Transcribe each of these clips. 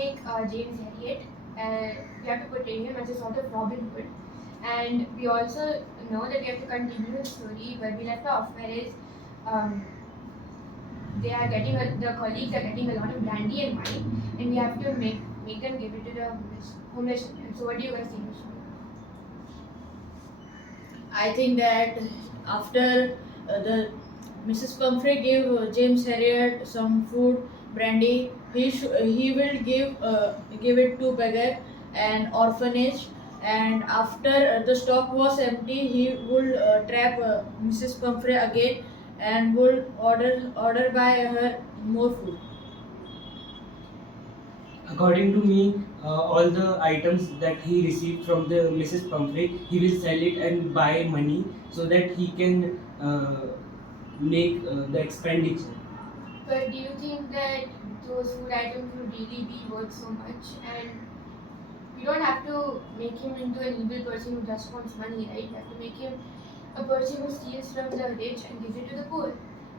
take James Herriot. We have to portray him as a sort of Robin Hood, and we also know that we have to continue the story where we left off, whereas um, the colleagues are getting a lot of brandy and wine, and we have to make them give it to the homeless children. So what do you guys think? I think that after the Mrs. Pumphrey gave James Herriot some food, brandy, he will give it to beggar and orphanage. And after the stock was empty, he will trap Mrs. Pumphrey again and will order by her more food. According to me, all the items that he received from the Mrs. Pumphrey, he will sell it and buy money so that he can make the expenditure. But do you think that those food items would really be worth so much? And we don't have to make him into an evil person who just wants money, right? We have to make him a person who steals from the rich and gives it to the poor.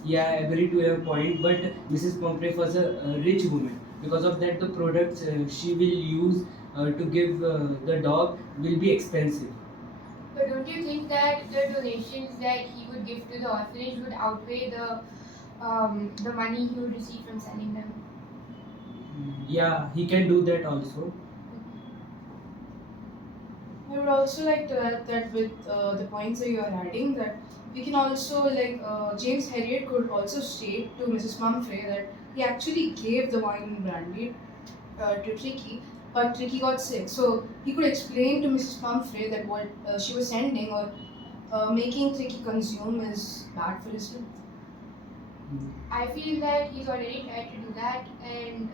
Yeah, I agree to your point, but Mrs. Pumphrey was a rich woman. Because of that, the products she will use to give the dog will be expensive. But don't you think that the donations that he would give to the orphanage would outweigh the money he would receive from selling them? Yeah, he can do that also. I would also like to add that with the points that you are adding, that we can also James Herriot could also state to Mrs. Pumphrey that he actually gave the wine and brandy to Tricky, but Tricky got sick. So he could explain to Mrs. Pumphrey that what she was sending or making Tricky consume is bad for his health. I feel that he's already tried to do that, and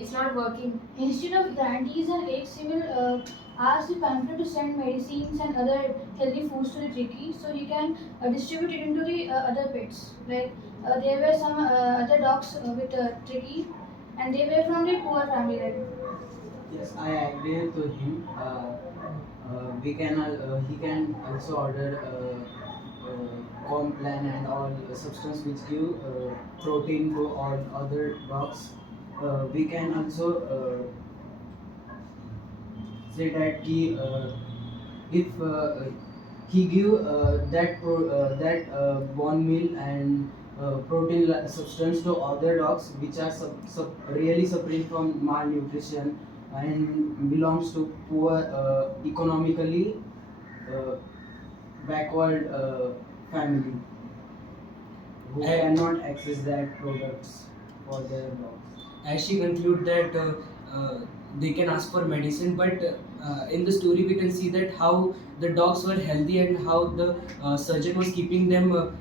it's not working. Instead of brandies and eggs, he will ask the pamphlet to send medicines and other healthy foods to the Tricky, so he can distribute it into the other pets. Like there were some other dogs with Tricky, and they were from the poor family. Like, Yes, I agree to him. He can also order Complan and all substance which give protein to all other dogs. We can also say that if he give that bone meal and protein substance to other dogs which are really suffering from malnutrition and belongs to poor economically uh, backward family who cannot access that products for their dogs. As she conclude that they can ask for medicine, but in the story we can see that how the dogs were healthy and how the surgeon was keeping them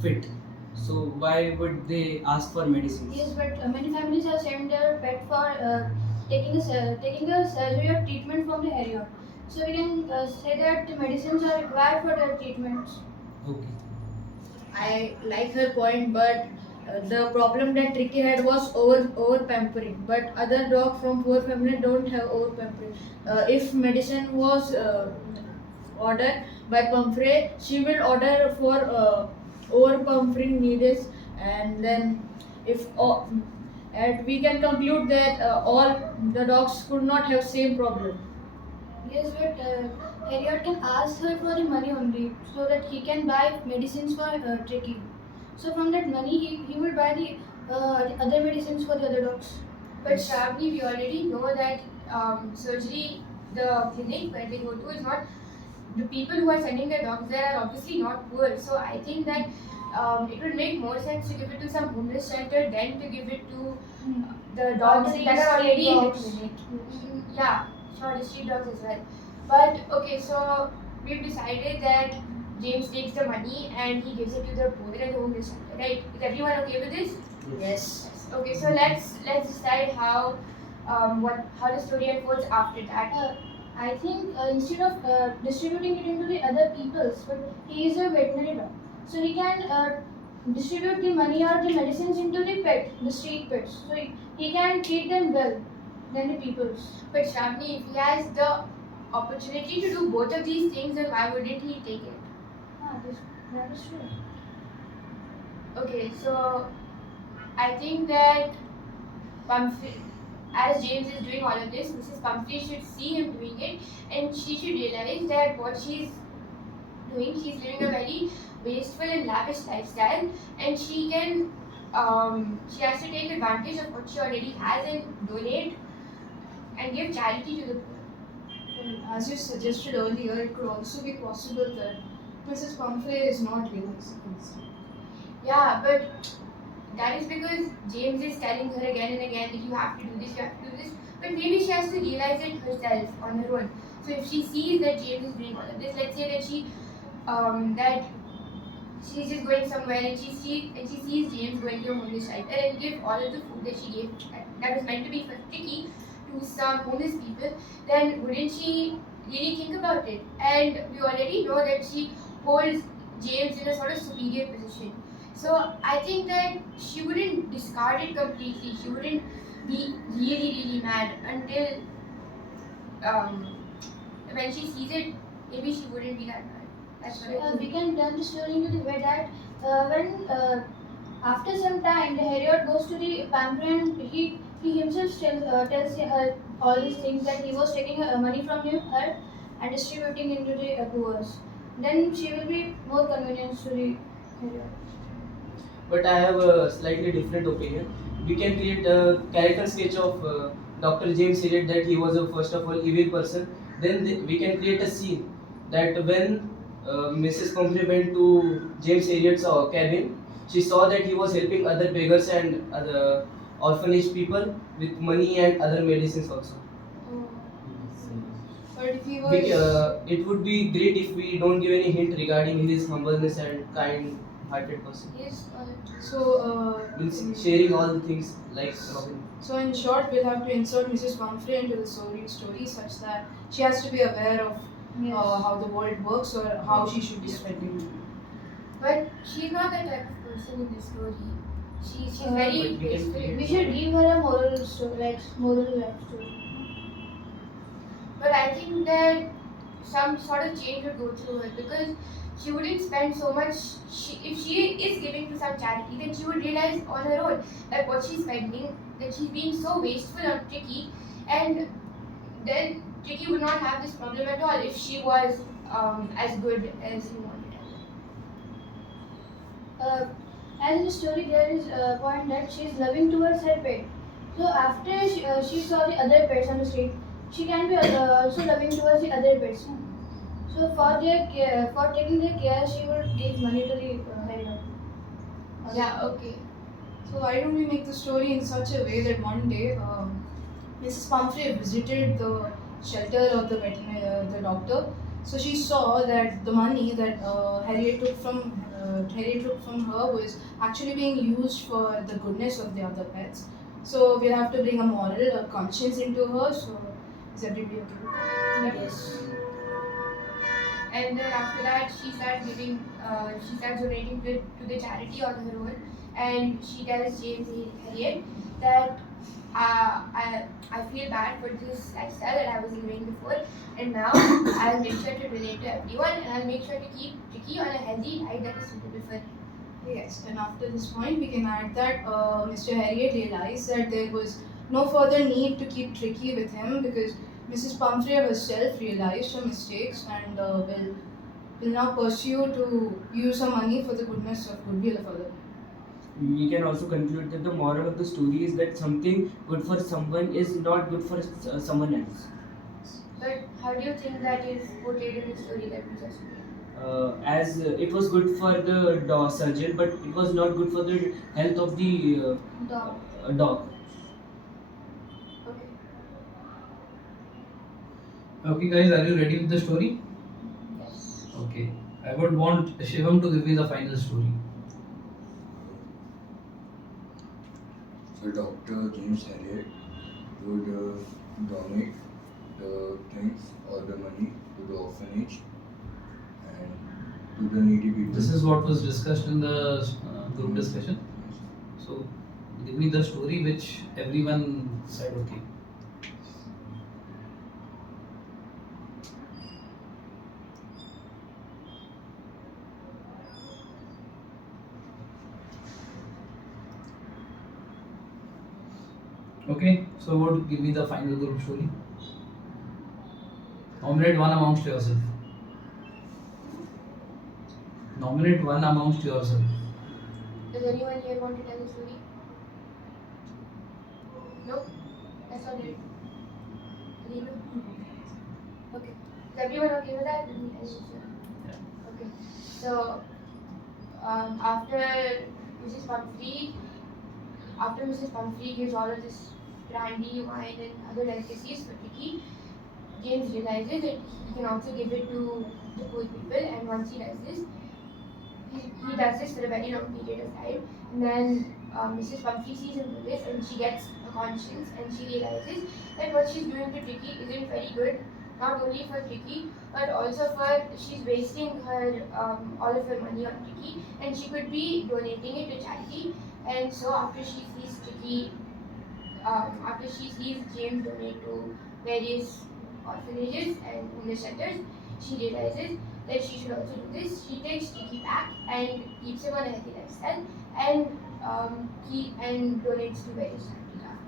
fit. So why would they ask for medicines? yes, but many families have sent their pet for taking the surgery or treatment from the Harriet. So we can say that the medicines are required for their treatments. Okay. I like her point, but the problem that Tricky had was over pampering. But other dogs from poor family don't have over pampering. If medicine was ordered by Pumphrey, she will order for over pampering needs, and then if and we can conclude that all the dogs could not have same problem. Yes, but Harriet can ask her for the money only, so that he can buy medicines for Tricky. So from that money, he will buy the other medicines for the other dogs. But Shravani, we already know that surgery, the clinic where they go to, is not the people who are sending their dogs there are obviously not poor. So I think that it would make more sense to give it to some homeless shelter than to give it to the dogs that are already in the clinic. Yeah, sure, the street dogs as well. But okay, so we've decided that James takes the money and he gives it to the poor and the homeless shelter, right? Is everyone okay with this? Yes. Okay, so let's decide how how the story unfolds after that. I think instead of distributing it into the other people's, but he is a veterinary dog, so he can distribute the money or the medicines into the street pets. So he can treat them well than the people's. But Shravani, if he has the opportunity to do both of these things, then why wouldn't he take it? That is true. Okay, so I think that Pumphrey, as James is doing all of this, Mrs. Pumphrey should see him doing it, and she should realize that what she's doing, she's living a very wasteful and lavish lifestyle, and she has to take advantage of what she already has and donate and give charity to the poor. As you suggested earlier, it could also be possible that Mrs. Pumphrey is not realizing this. Yeah, but that is because James is telling her again and again that you have to do this, you have to do this. But maybe she has to realize it herself on her own. So if she sees that James is doing all of this, let's say that she's just going somewhere and she sees James going to a homeless shelter and give all of the food that she gave that was meant to be for Tricky to some homeless people, then wouldn't she really think about it? And we already know that she holds James in a sort of superior position. So I think that she wouldn't discard it completely. She wouldn't be really mad until um, when she sees it. Maybe she wouldn't be that mad. That's what I We think. can turn the story into the way that when after some time the Herriot goes to the pamphlet and he himself tells her all these things that he was taking money from her and distributing into the poor. Then she will be more convenient to the Herriot. But I have a slightly different opinion. We can create a character sketch of Dr. James Herriot that he was a first of all evil person. Then we can create a scene that when Mrs. Pumphrey went to James Herriot's cabin, she saw that he was helping other beggars and other orphanage people with money and other medicines also. But if he was. It would be great if we don't give any hint regarding his humbleness and kind-hearted person. Yes, So, Means sharing all the things like Robin. so in short, we'll have to insert Mrs. Pumphrey into the story such that she has to be aware of Yes. how the world works or how she should be spending it. but she's not that type of person in this story. She's Uh, very but we can graceful. create- We should give her a moral story, like moral life story. But I think that some sort of change would go through her because she wouldn't spend so much. If she is giving to some charity, then she would realize on her own that what she's spending, that she's being so wasteful on Tricky, and then Tricky would not have this problem at all if she was as good as he wanted her. As in the story, there is a point that she is loving towards her pet. So after she saw the other pets on the street, she can be also loving towards the other pets. No? So for their care, for taking their care, she would give money to the Herriot. Yeah, okay. So why don't we make the story in such a way that one day Mrs. Pumphrey visited the shelter of the doctor. So she saw that the money that Harriet took from her was actually being used for the goodness of the other pets. So we'll have to bring a moral, a conscience into her. So is everybody okay with that? Yes. And then after that, she starts donating to the charity on her own, and she tells James Herriot that I feel bad for this lifestyle that I was living before, and now I'll make sure to relate to everyone, and I'll make sure to keep Tricky on a healthy diet that is suitable for him. Yes, and after this point, we can add that Mr. Herriot realized that there was no further need to keep Tricky with him because Mrs. Pumphrey herself realized her mistakes and will now pursue to use her money for the goodwill of others. We can also conclude that the moral of the story is that something good for someone is not good for someone else. But how do you think that is portrayed in the story that we just made? As it was good for the surgeon, but it was not good for the health of the Dog. dog. Okay. Okay, guys, are you ready with the story? Yes. Okay. I would want Shivam to give me the final story. So Dr. James Herriot would donate the things or the money to the orphanage and to the needy people. This is what was discussed in the group discussion. Yes. So, give me the story which everyone said okay. Okay, so what would give me the final group story? Nominate one amongst yourself. Nominate one amongst yourself. Does anyone here want to tell the story? No? That's all right. Leave it. Okay. Is everyone okay with that? Let me tell you the story. Okay. So, after Mrs. Pumphrey, after Mrs. Pumphrey gives all of this brandy, wine, and other delicacies for Vicky, James realizes that he can also give it to the poor people, and once he does this, he does this for a very long period of time. And then Mrs. Pumphrey sees him do this, and she gets a conscience, and she realizes that what she's doing to Tricky isn't very good, not only for Tricky, but also for she's wasting her all of her money on Tricky, and she could be donating it to charity. And so after she sees Tricky, after she sees James donate to various orphanages and homeless shelters, she realizes that she should also do this. She takes Tricky back and keeps him on a healthy lifestyle, and and donates to various charities after that.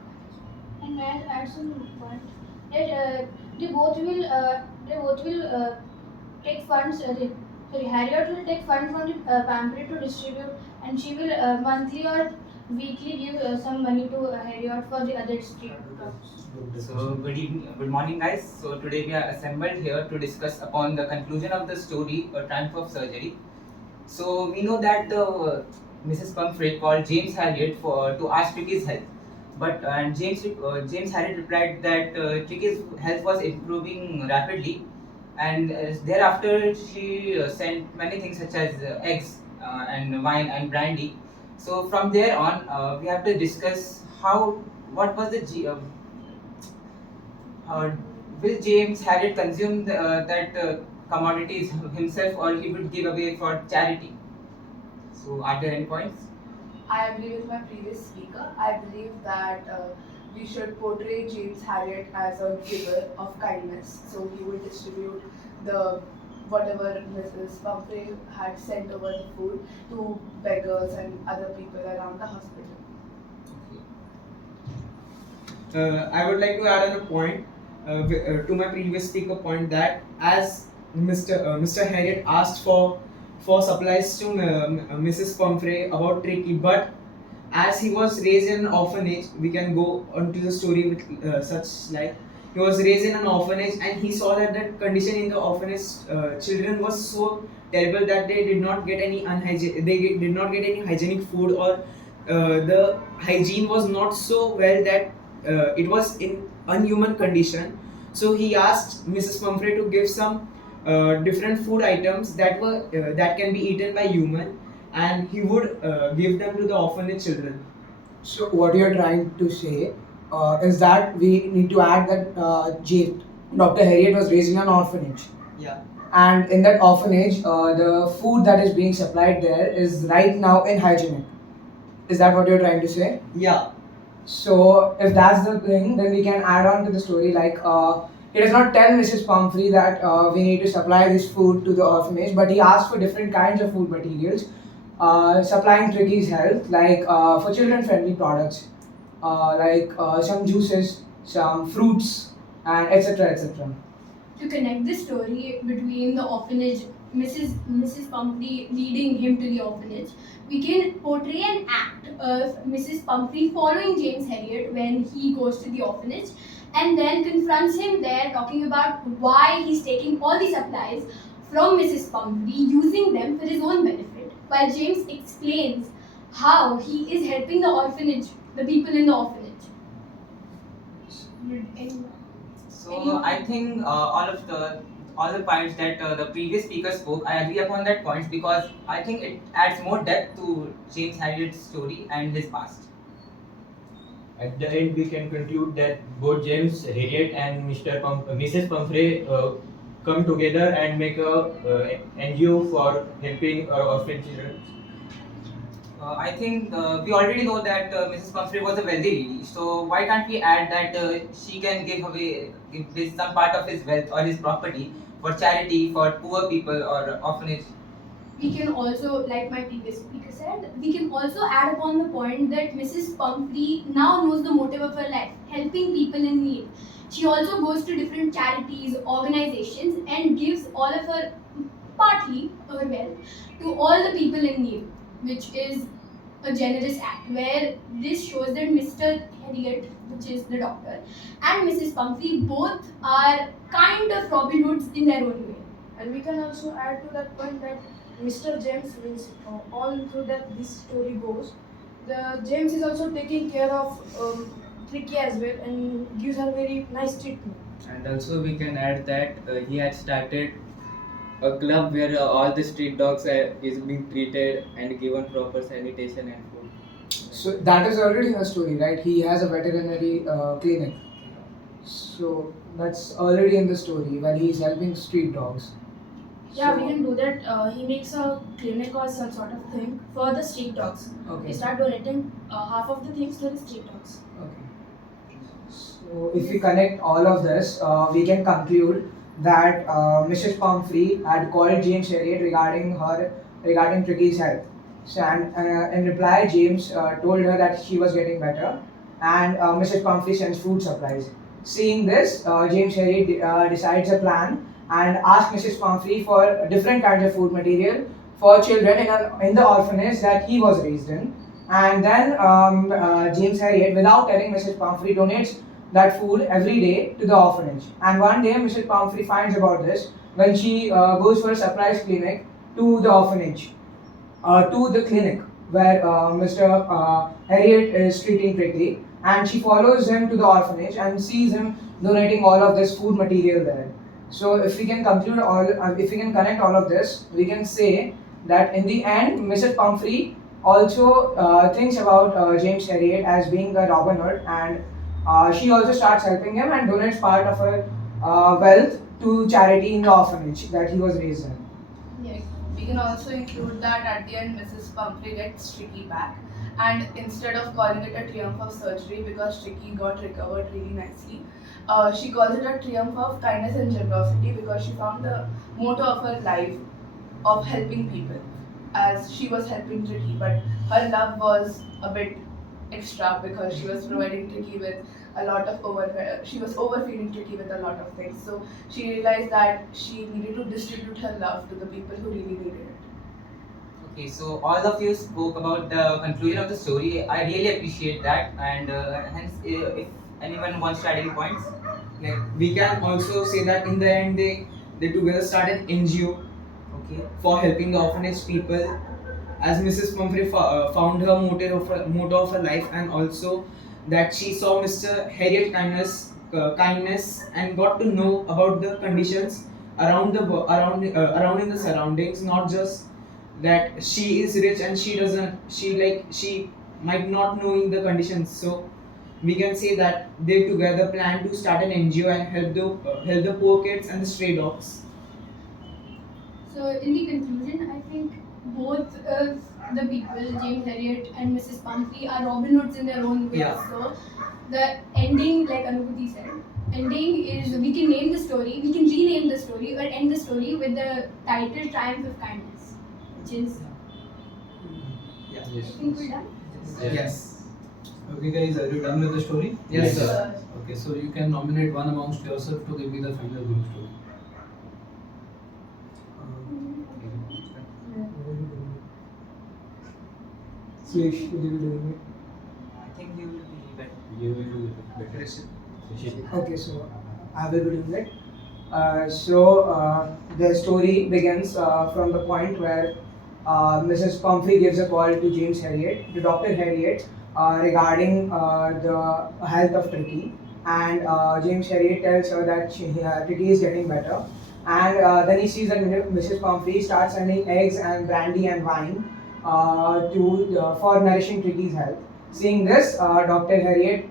And may I add some point that they both will take funds. Sorry, Harriet will take funds from the pamphlet to distribute, and she will monthly or weekly give some money to Harriet for the other street dogs. So good evening, good morning, guys. So today we are assembled here to discuss upon the conclusion of the story, A Triumph of Surgery. So we know that the Mrs. Pumphrey called James Herriot for to ask Tricky's health, but and James Herriot replied that Tricky's health was improving rapidly, and thereafter she sent many things such as eggs and wine and brandy. So from there on, we have to discuss how what was the uh, will James Herriot consume that commodities himself, or he would give away for charity? So, are there any points? I agree with my previous speaker. I believe that we should portray James Herriot as a giver of kindness. So he would distribute the whatever Mrs. Pumphrey had sent over the food to beggars and other people around the hospital. I would like to add on a point to my previous speaker point that as Mr. Harriet asked for supplies to Mrs. Pumphrey about Tricky, but as he was raised in an orphanage, we can go onto the story with such like he was raised in an orphanage and he saw that the condition in the orphanage children was so terrible that they did not get any did not get any hygienic food, or the hygiene was not so well that it was in unhuman condition. So he asked Mrs. Pumphrey to give some different food items that can be eaten by human, and he would give them to the orphanage children. So what you're trying to say is that we need to add that Dr. Harriet was raised in an orphanage. Yeah. And in that orphanage, the food that is being supplied there is right now inhygienic. Is that what you're trying to say? Yeah. So if that's the thing, then we can add on to the story like he does not tell Mrs. Pumphrey that we need to supply this food to the orphanage, but he asks for different kinds of food materials, supplying Tricky's health, like for children-friendly products, some juices, some fruits, and etc. etc. To connect the story between the orphanage, Mrs. Pumphrey leading him to the orphanage, we can portray an act of Mrs. Pumphrey following James Herriot when he goes to the orphanage, and then confronts him there, talking about why he's taking all the supplies from Mrs. Pumphrey, using them for his own benefit, while James explains how he is helping the orphanage, the people in the orphanage. So I think all the points that the previous speaker spoke, I agree upon that points because I think it adds more depth to James Herriot's story and his past. At the end, we can conclude that both James Herriot and Mrs. Pumphrey come together and make a NGO for helping orphan children. I think we already know that Mrs. Pumphrey was a wealthy lady, so why can't we add that she can give some part of his wealth or his property for charity, for poor people or orphanage? we can also, like my previous speaker said, we can also add upon the point that Mrs. Pumphrey now knows the motive of her life, helping people in need. She also goes to different charities, organizations, and gives all of her, partly her wealth, to all the people in need, which is a generous act. Where this shows that Mr. Herriot, which is the doctor, and Mrs. Pumphrey both are kind of Robin Hoods in their own way. And we can also add to that point that Mr. James means all through that this story goes. The James is also taking care of Tricky as well and gives her very nice treatment. And also we can add that he had started a club where all the street dogs is being treated and given proper sanitation and food. So that is already her story, right? He has a veterinary clinic. So that's already in the story where he is helping street dogs. Yeah, we can do that. He makes a clinic or some sort of thing for the street dogs. Okay. He start donating half of the things to the street dogs. Okay. So if we connect all of this, we can conclude that Mrs. Pumphrey had called James Herriot regarding Tricky's health. So and in reply, James told her that she was getting better, and Mrs. Pumphrey sends food supplies. Seeing this, James Herriot decides a plan and asks Mrs. Pumphrey for different kinds of food material for children in the orphanage that he was raised in. And then James Herriot, without telling Mrs. Pumphrey, donates that food every day to the orphanage. And one day, Mrs. Pumphrey finds about this when she goes for a surprise clinic to the orphanage, to the clinic where Mr. Herriot is treating Prickly, and she follows him to the orphanage and sees him donating all of this food material there. So, if we can conclude if we can connect all of this, we can say that in the end, Mrs. Pumphrey also thinks about James Herriot as being a Robin Hood, and she also starts helping him and donates part of her wealth to charity in the orphanage that he was raised in. Yeah, we can also include that at the end, Mrs. Pumphrey gets Tricky back, and instead of calling it a triumph of surgery because Tricky got recovered really nicely, she calls it a triumph of kindness and generosity because she found the motto of her life of helping people, as she was helping Tricky, but her love was a bit extra because she was providing Tricky with a lot of she was overfeeding Tricky with a lot of things. So she realized that she needed to distribute her love to the people who really needed it. Okay, so all of you spoke about the conclusion of the story. I really appreciate that, and hence, if anyone wants to add any points, Like we can also say that in the end they together started NGO okay. for helping the orphanage people, as Mrs. Pumphrey found her motto of her life, and also that she saw Mr. Herriot kindness and got to know about the conditions around in the surroundings, not just that she is rich and she might not know in the conditions. So we can say that they together plan to start an NGO and help the poor kids and the stray dogs. So, in the conclusion, I think both of the people, James Herriot and Mrs. Pumphrey, are Robin Hoods in their own way. Yeah. So, the ending, like Anubhuti said, ending is we can name the story, we can rename the story, or end the story with the title Triumph of Kindness, which is. Yeah. I think we're done. Yes. Okay, guys, are you done with the story? Yes, sir. Okay, so you can nominate one amongst yourself to give me the final group story. Suresh, will you be doing I think you will be better. You will do it better. it? Okay, so I will be doing it. The story begins from the point where Mrs. Pumphrey gives a call to James Herriot, to Dr. Herriot, regarding the health of Tricky. And James Herriot tells her that Tricky is getting better. And then he sees that Mrs. Pumphrey starts sending eggs and brandy and wine for nourishing Tricky's health. Seeing this, Dr. Herriot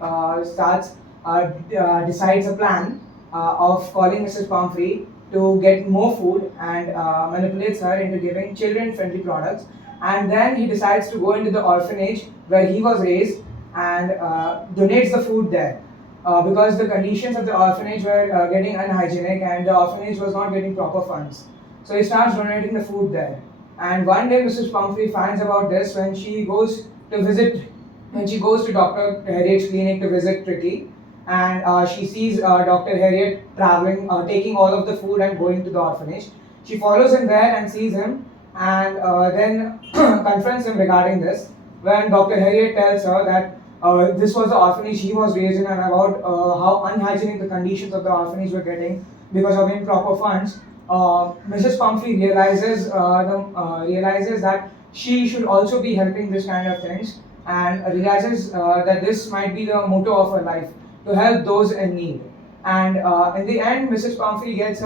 decides a plan of calling Mrs. Pumphrey to get more food and manipulates her into giving children-friendly products. And then he decides to go into the orphanage where he was raised and donates the food there. Because the conditions of the orphanage were getting unhygienic and the orphanage was not getting proper funds. So he starts donating the food there. And one day Mrs. Pumphrey finds about this when she goes to Dr. Herriot's clinic to visit Tricky, and she sees Dr. Herriot traveling, taking all of the food and going to the orphanage. She follows him there and sees him, and then confronts him regarding this. When Dr. Herriot tells her that this was the orphanage he was raised in, and about how unhygienic the conditions of the orphanage were getting because of improper funds, Mrs. Pumphrey realizes that she should also be helping this kind of things, and realizes that this might be the motto of her life, to help those in need. And in the end, Mrs. Pumphrey gets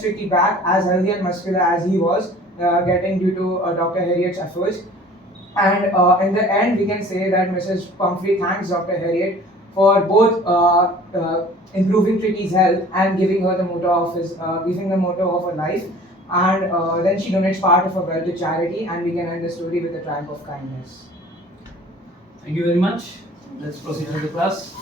Tricky back as healthy and muscular as he was, getting due to Dr. Herriot's efforts. And in the end, we can say that Mrs. Pumphrey thanks Dr. Herriot for both improving Tricky's health and giving her the giving the motto of her life. And then she donates part of her wealth to charity, and we can end the story with the triumph of kindness. Thank you very much. Let's proceed with the class.